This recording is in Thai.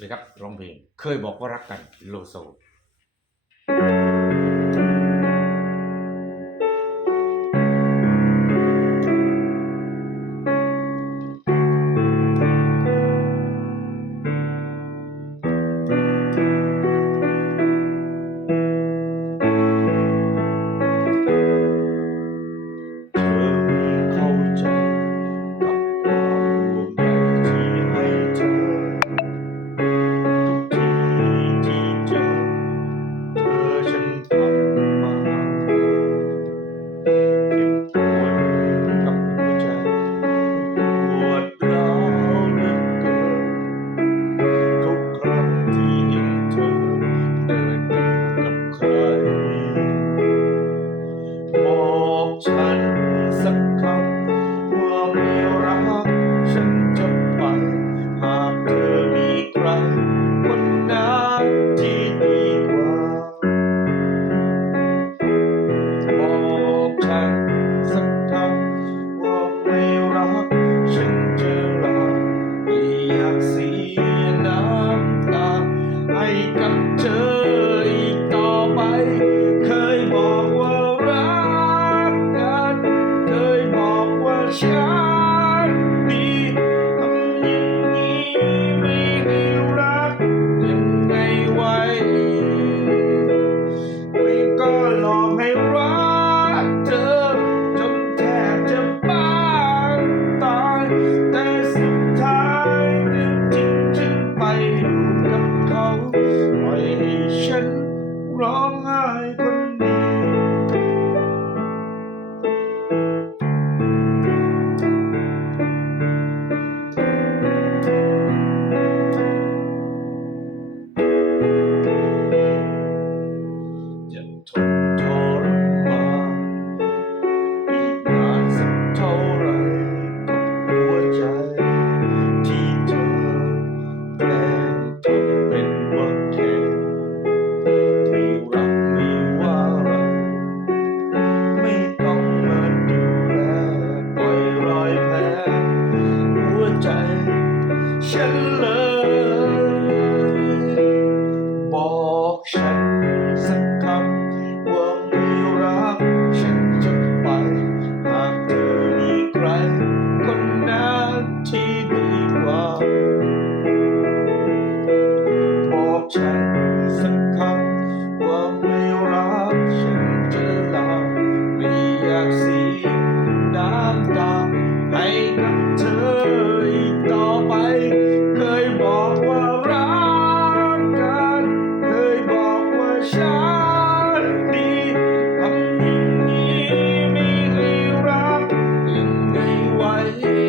นะครับร้องเพลง เคยบอกว่ารักกันโลโซ Hallelujah.